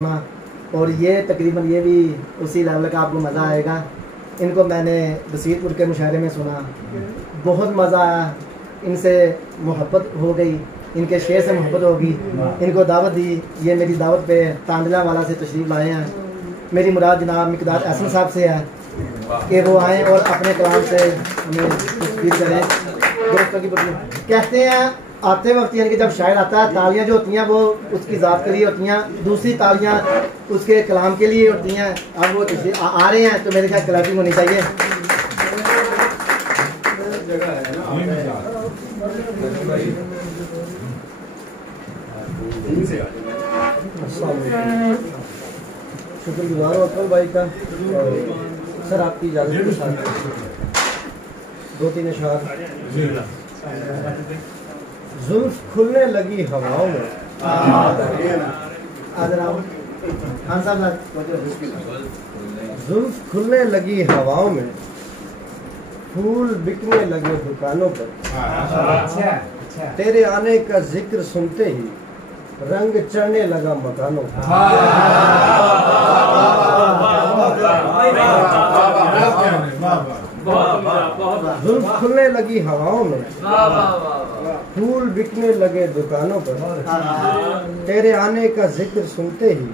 और ये तकरीबन ये भी उसी लेवल का आपको मज़ा आएगा। इनको मैंने बसीरपुर के मुशायरे में सुना, बहुत मज़ा आया, इनसे मोहब्बत हो गई, इनके शेर से मोहब्बत होगी। इनको दावत दी, ये मेरी दावत पे तांदला वाला से तशरीफ़ लाए हैं। मेरी मुराद जनाब मिकदार अहसन साहब से है कि वो आएँ और अपने कलाम से हमें तस्वीर करें। दोस्तों की कहते हैं आते वक्त, यानी कि जब शायर आता है, तालियां जो होती हैं वो उसकी ज़ात के लिए होती हैं, दूसरी तालियां उसके कलाम के लिए होती हैं। अब वो आ रहे हैं तो मेरे ख्याल क्लैपिंग होनी चाहिए। शुक्रगुजार अकल भाई का। सर आपकी इजाज़त के साथ 2-3 अशआर। जुल्फ खुलने लगी हवाओं में, जुल्फ खुलने लगी हवाओं में, फूल बिकने लगे दुकानों पर। तेरे आने का जिक्र सुनते ही रंग चढ़ने लगा मकानों पर। जुल्फ खुलने लगी हवाओं में, फूल बिकने लगे दुकानों पर। तेरे आने का जिक्र सुनते ही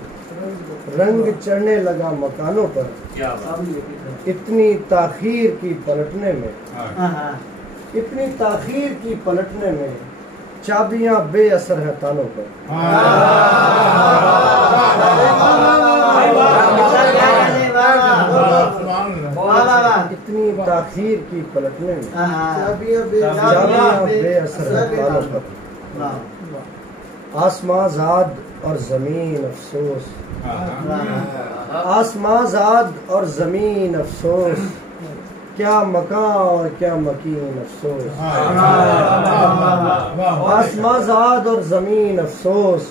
रंग चढ़ने लगा मकानों पर। इतनी ताखीर की पलटने में, इतनी ताखीर की पलटने में, चाबियां बेअसर है तानों पर। इतनी ताखीर की पलटने में, चाबियां बेअसर है तानों पर। आसमां ज़ाद और ज़मीन अफसोस, आसमां ज़ाद और ज़मीन अफसोस, क्या मकां और क्या मकीन अफसोस। आसमां ज़ाद और ज़मीन अफसोस,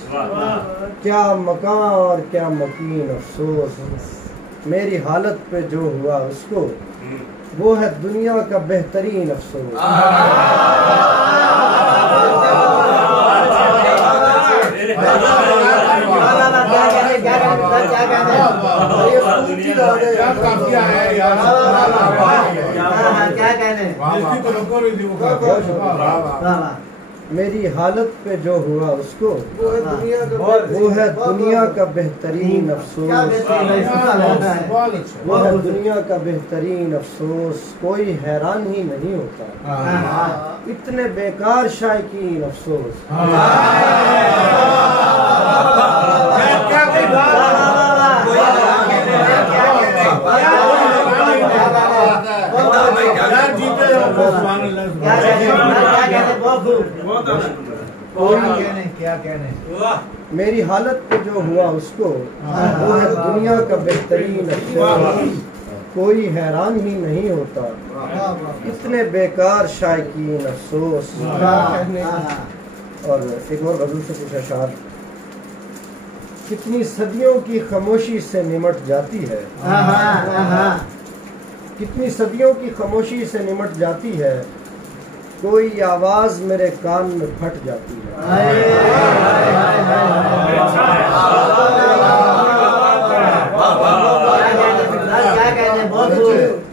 क्या मकां और क्या मकीन अफसोस। मेरी हालत पे जो हुआ उसको, वो है दुनिया का बेहतरीन अफसोस। मेरी हालत पे जो हुआ उसको, वो है दुनिया का बेहतरीन अफसोस। वो है दुनिया का बेहतरीन अफसोस। कोई हैरान ही नहीं होता, इतने बेकार शायकीन अफसोस। मेरी हालत पे जो हुआ उसको, वो है दुनिया का बेहतरीन अफसोस। कोई हैरान ही नहीं होता, इतने बेकार शायकीन अफसोस। और एक और गज़ल से कुछ अशआर। कितनी सदियों की खामोशी से निमट जाती है, कितनी सदियों की खामोशी से निमट जाती है, कोई आवाज मेरे कान में फट जाती है।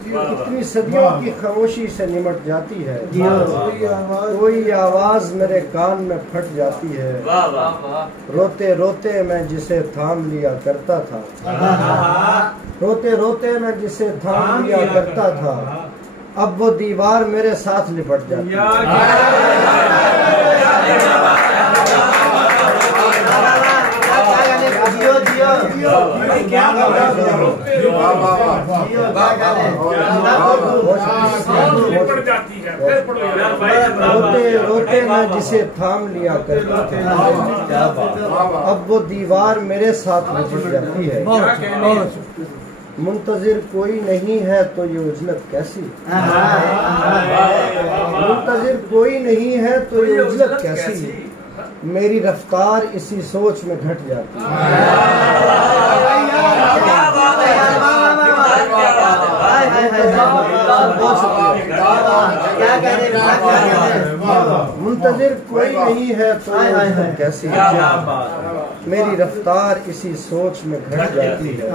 कितनी सदियों की खामोशी से निमट जाती है, कोई आवाज मेरे कान में फट जाती है। रोते रोते मैं जिसे थाम लिया करता था, रोते रोते मैं जिसे थाम लिया करता था, अब वो दीवार मेरे साथ लिपट जाती है। रोते रोते मैं जिसे थाम लिया करता था, अब वो दीवार मेरे साथ लिपट जाती है। मुंतजिर कोई नहीं है तो ये उजलत कैसी, मुंतजिर कोई नहीं है तो ये उजलत कैसी, मेरी रफ्तार इसी सोच में घट जाती है। मुंतजिर कोई नहीं है तो कैसी मेरी रफ्तार इसी सोच में घट जाती है।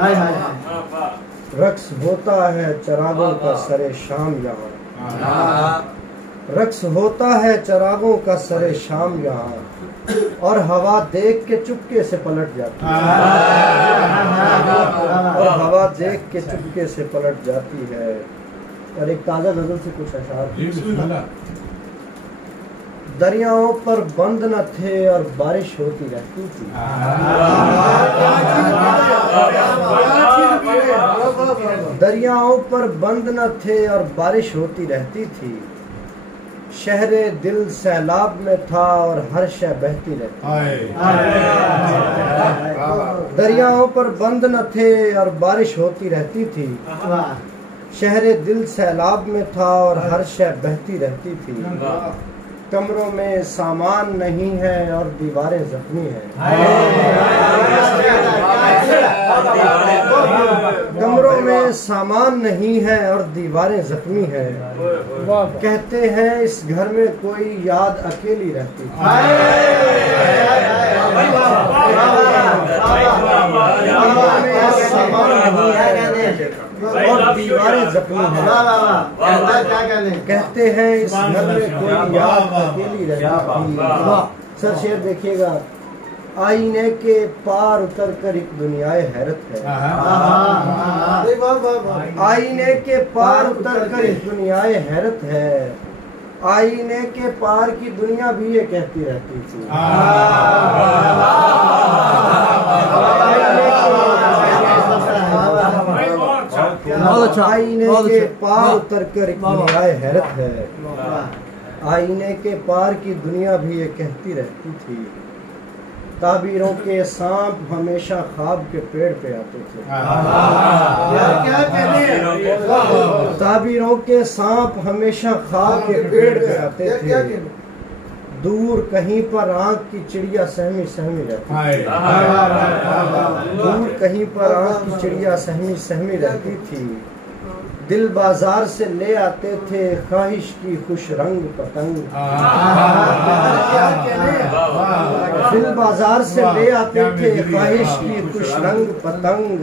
रक्स होता है चरागों का सरे शाम यहाँ, रक्स होता है चरागों का सरे शाम यहाँ, और हवा देख के चुपके से पलट जाती है, और हवा देख के चुपके से पलट जाती है। और एक ताज़ा गज़ल से कुछ अशार। दरियाओं पर बंद न थे और बारिश होती रहती थी, दरियाओं पर बंद न थे और बारिश होती रहती थी, शहरे दिल सैलाब में था और हर शय बहती रहती। दरियाओं पर बंद न थे और बारिश होती रहती थी, शहरे दिल सैलाब में था और हर शय बहती रहती थी। कमरों में सामान नहीं है और दीवारें जख्मी हैं, कमरों में सामान नहीं है और दीवारें जख्मी हैं। कहते हैं इस घर में कोई याद अकेली रहती थी, और दीवारें जख्मी हैं। कहते हैं इस घर में कोई याद अकेली रहती थी। सर शेर देखिएगा। आईने के पार उतर कर एक दुनियाए हैरत है, आईने के पार उतर कर एक दुनियाए हैरत है, आईने के पार की दुनिया भी ये कहती रहती थी। आईने के पार उतर कर एक दुनियाए हैरत है, आईने के पार की दुनिया भी ये कहती रहती थी। ताबीरों के सांप हमेशा ख्वाब के पेड़ पे आते थे, ताबीरों के सांप हमेशा ख्वाब के पेड़ पे आते थे। दूर कहीं पर आँख की चिड़िया सहमी सहमी रहती, दूर कहीं पर आँख की चिड़िया सहमी सहमी रहती थी। दिल बाजार से ले आते थे ख्वाहिश की खुश रंग पतंग, दिल बाजार से ले आते थे ख्वाहिश की खुश रंग पतंग,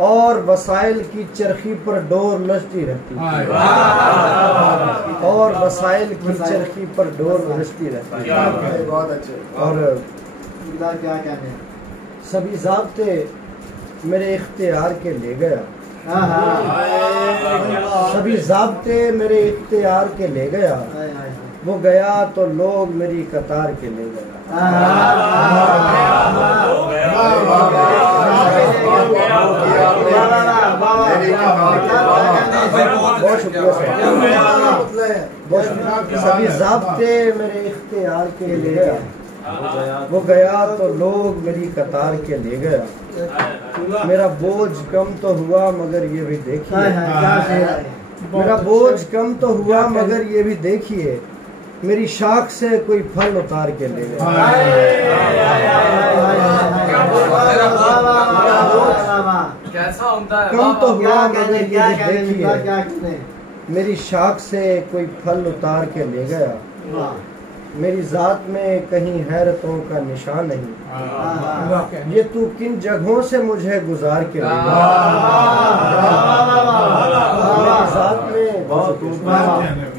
और वसाइल की चरखी पर डोर लचती रहती, और वसाइल की चरखी पर डोर लचती रहती। और क्या कहने, सभी ज़ाब्ते मेरे इख्तियार के ले गया, सभी ज़ाब्ते मेरे इख्तियार के ले गया, वो गया तो लोग मेरी कतार के ले गया। बहुत शुक्रिया सभी ज़ाब्ते मेरे इख्तियार के ले गया, वो गया तो लोग मेरी कतार के ले गया। मेरा बोझ कम तो हुआ मगर ये भी देखिए, मेरा बोझ कम तो हुआ मगर ये भी देखिए, मेरी शाख से कोई फल उतार के ले गया। कम तो हुआ मगर ये भी देखिए, मेरी शाख से कोई फल उतार के ले गया। मेरी जात में कहीं हैरतों का निशान नहीं, ये तू किन जगहों से मुझे गुजार के ले गया।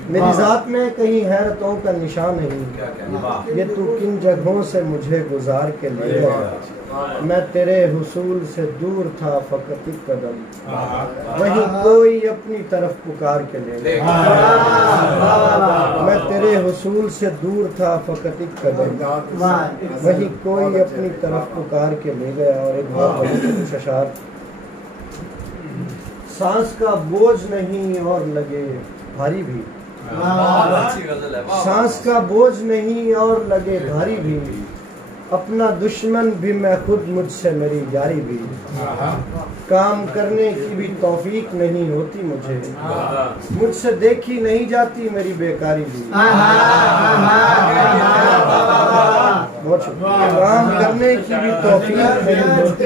मेरी जात में कहीं हैरतों का निशान नहीं, ये तू किन जगहों से मुझे गुजार के ले गया। मैं तेरे हुसूल से दूर था फकत एक कदम, वहीं कोई अपनी तरफ पुकार के ले गया। मैं तेरे हुसूल से दूर था फकत एक कदम, वहीं कोई अपनी तरफ पुकार के ले गया। और एक बात अशार। सांस का बोझ नहीं और लगे भारी भी, सांस का बोझ नहीं और लगे भारी भी, अपना दुश्मन भी मैं खुद मुझसे मेरी यारी भी, काम करने की भी तौफीक नहीं होती मुझे, मुझसे देखी नहीं जाती मेरी बेकारी भी। काम करने की भी तौफीक नहीं होती,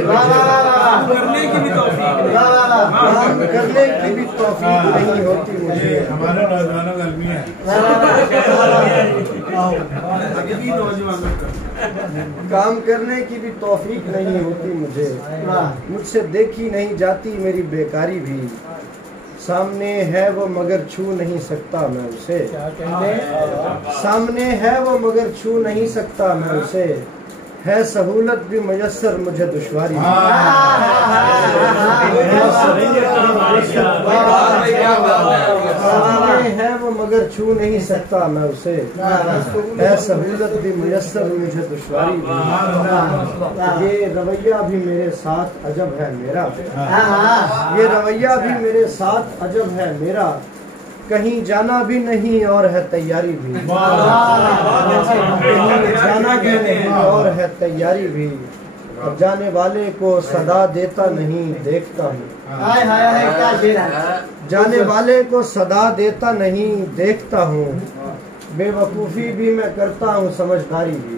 काम काम करने की भी तौफीक नहीं होती मुझे। हमारे नौजवानों का अलमी है। काम करने की भी तौफीक नहीं होती मुझे, मुझसे देखी नहीं जाती मेरी बेकारी भी। सामने है वो मगर छू नहीं सकता मैं उसे, सामने है वो मगर छू नहीं सकता मैं उसे। है सहूलत भी मुयस्सर मुझे दुश्वारी भी। सामने है वो मगर छू नहीं सकता मैं उसे। है सहूलत भी मुयस्सर मुझे दुश्वारी भी। ये रवैया भी मेरे साथ अजब है मेरा, ये रवैया भी मेरे साथ अजब है मेरा। कहीं जाना भी नहीं और है तैयारी भी, कहीं जाना भी नहीं और है तैयारी भी। और जाने वाले को सदा देता नहीं देखता हूँ, क्या शेर है। जाने वाले को सदा देता नहीं देखता हूँ। बेवकूफ़ी भी मैं करता हूँ समझदारी भी।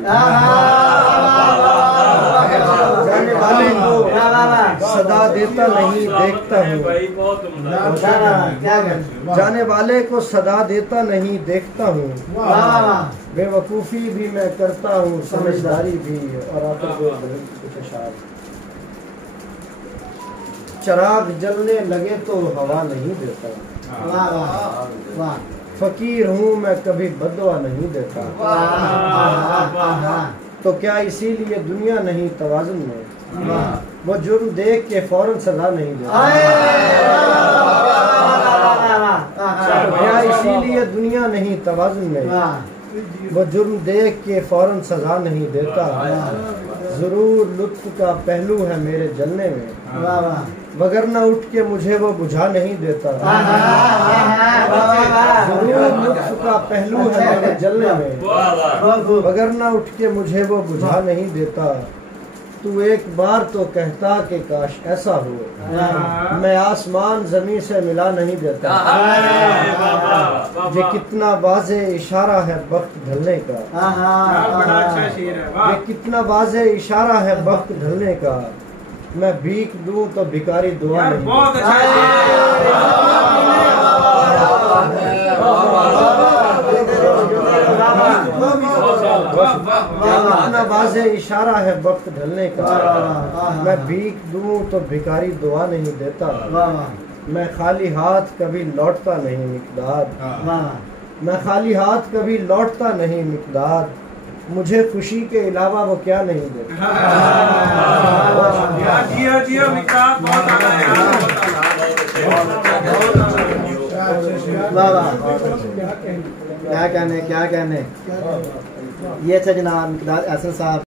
जाने वाले को सदा देता नहीं देखता हूँ, जाने वाले को सदा देता नहीं देखता हूँ। बेवकूफ़ी भी मैं करता हूँ समझदारी भी। और आखिर कुछ अशार। चिराग जलने लगे तो हवा नहीं देता, वाह वाह वाह। फकीर हूँ मैं कभी बदवा नहीं देता। तो क्या इसीलिए दुनिया नहीं तवाज़ुन में, वो जुर्म देख के फौरन सजा नहीं देता। क्या इसीलिए दुनिया नहीं तवाज़ुन में, वो जुर्म देख के फौरन सजा नहीं देता। जरूर लुत्फ का पहलू है मेरे जलने में, मगर न उठ के मुझे वो बुझा नहीं देता। जरूर लुत्फ का पहलू है मेरे जलने में, मगर न उठ के मुझे वो बुझा नहीं देता। तू एक बार तो कहता कि काश ऐसा हो, मैं आसमान जमीन से मिला नहीं देता। ये कितना वाज़े इशारा है वक्त ढलने का, ये कितना वाज़े इशारा है वक्त ढलने का। मैं भीख दूं तो भिखारी दुआ नहीं। बहुत कितना वाज़े इशारा है वक्त ढलने का। मैं भीख दूं तो भिखारी दुआ नहीं देता। मैं खाली हाथ कभी लौटता नहीं मिक़दार, मैं खाली हाथ कभी लौटता नहीं मिक़दार। मुझे खुशी के अलावा वो क्या नहीं देता। क्या कहने, क्या कहने। ये अच्छा जनाब मिक़दार एहसन साहब।